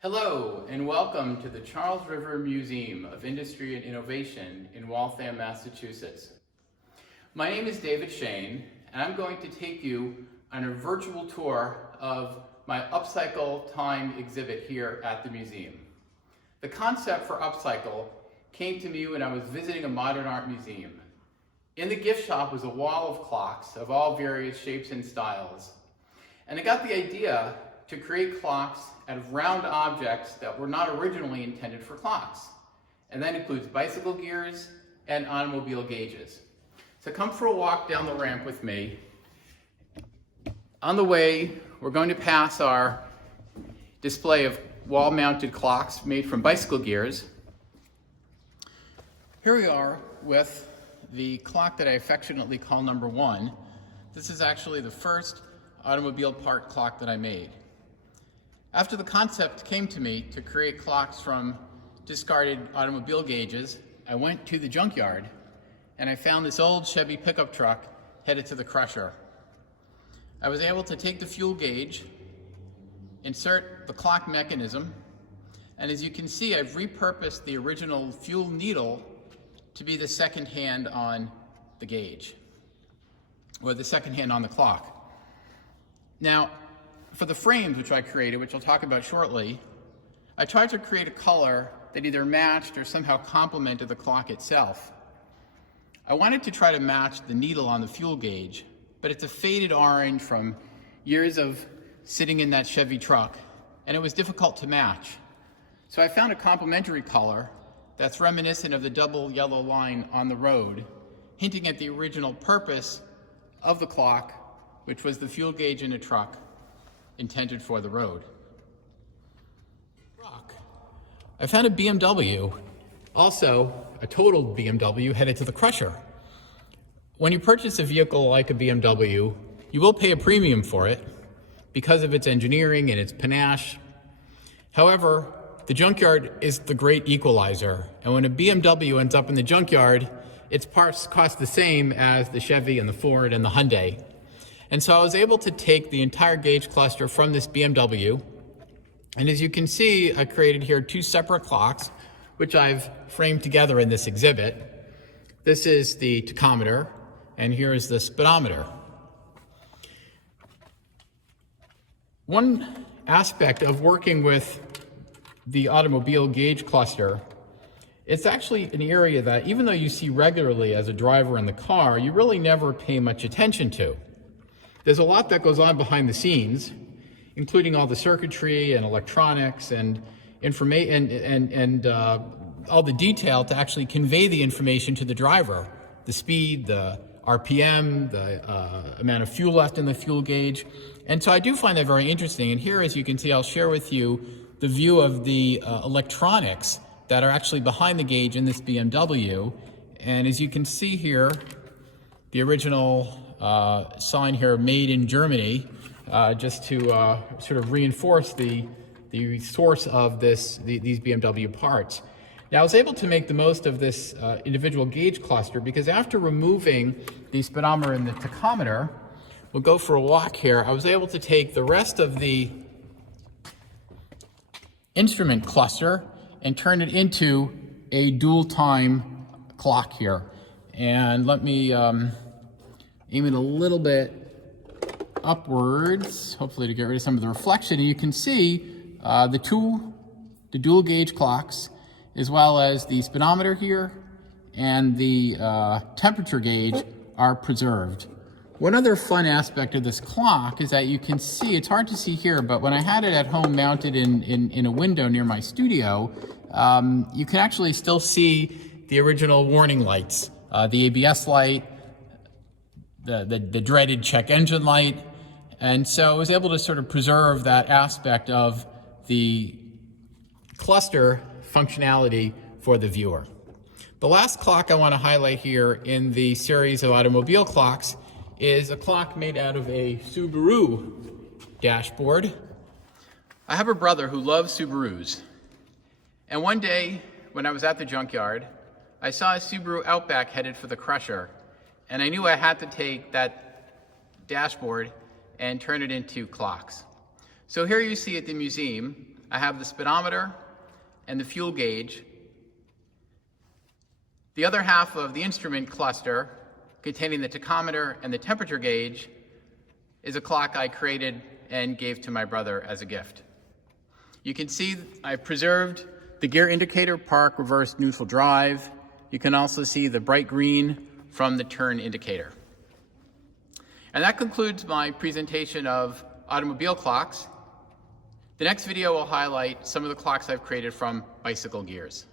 Hello and welcome to the Charles River Museum of Industry and Innovation in Waltham, Massachusetts. My name is David Shein and I'm going to take you on a virtual tour of my uP-CYCLE time exhibit here at the museum. The concept for uP-CYCLE came to me when I was visiting a modern art museum. In the gift shop was a wall of clocks of all various shapes and styles. And I got the idea to create clocks out of round objects that were not originally intended for clocks. And that includes bicycle gears and automobile gauges. So come for a walk down the ramp with me. On the way, we're going to pass our display of wall-mounted clocks made from bicycle gears. Here we are with the clock that I affectionately call number 1. This is actually the first automobile part clock that I made. After the concept came to me to create clocks from discarded automobile gauges, I went to the junkyard and I found this old Chevy pickup truck headed to the crusher. I was able to take the fuel gauge, insert the clock mechanism, and as you can see, I've repurposed the original fuel needle to be the second hand on the gauge, or the second hand on the clock. Now, for the frames which I created, which I'll talk about shortly, I tried to create a color that either matched or somehow complemented the clock itself. I wanted to try to match the needle on the fuel gauge, but it's a faded orange from years of sitting in that Chevy truck, and it was difficult to match. So I found a complementary color that's reminiscent of the double yellow line on the road, hinting at the original purpose of the clock, which was the fuel gauge in a truck intended for the road. I found a BMW, also a totaled BMW, headed to the crusher. When you purchase a vehicle like a BMW, you will pay a premium for it because of its engineering and its panache. However, the junkyard is the great equalizer, and when a BMW ends up in the junkyard, its parts cost the same as the Chevy and the Ford and the Hyundai. And so I was able to take the entire gauge cluster from this BMW, and as you can see, I created here 2 separate clocks, which I've framed together in this exhibit. This is the tachometer, and here is the speedometer. One aspect of working with the automobile gauge cluster, it's actually an area that, even though you see regularly as a driver in the car, you really never pay much attention to. There's a lot that goes on behind the scenes, including all the circuitry and electronics and all the detail to actually convey the information to the driver. The speed, the RPM, the amount of fuel left in the fuel gauge. And so I do find that very interesting. And here, as you can see, I'll share with you the view of the electronics that are actually behind the gauge in this BMW. And as you can see here, the original sign here, made in Germany, just to sort of reinforce the source of these BMW parts. Now I was able to make the most of this individual gauge cluster because after removing the speedometer and the tachometer, we'll go for a walk here, I was able to take the rest of the instrument cluster and turn it into a dual time clock here. And let me aim it a little bit upwards, hopefully to get rid of some of the reflection. And you can see the dual gauge clocks, as well as the speedometer here and the temperature gauge are preserved. One other fun aspect of this clock is that you can see, it's hard to see here, but when I had it at home mounted in a window near my studio, you can actually still see the original warning lights, the ABS light, the dreaded check engine light. And so I was able to sort of preserve that aspect of the cluster functionality for the viewer. The last clock I want to highlight here in the series of automobile clocks is a clock made out of a Subaru dashboard. I have a brother who loves Subarus. And one day when I was at the junkyard, I saw a Subaru Outback headed for the crusher. And I knew I had to take that dashboard and turn it into clocks. So here you see at the museum I have the speedometer and the fuel gauge. The other half of the instrument cluster, containing the tachometer and the temperature gauge, is a clock I created and gave to my brother as a gift. You can see I preserved the gear indicator, park, reverse, neutral, drive. You can also see the bright green from the turn indicator. And that concludes my presentation of automobile clocks. The next video will highlight some of the clocks I've created from bicycle gears.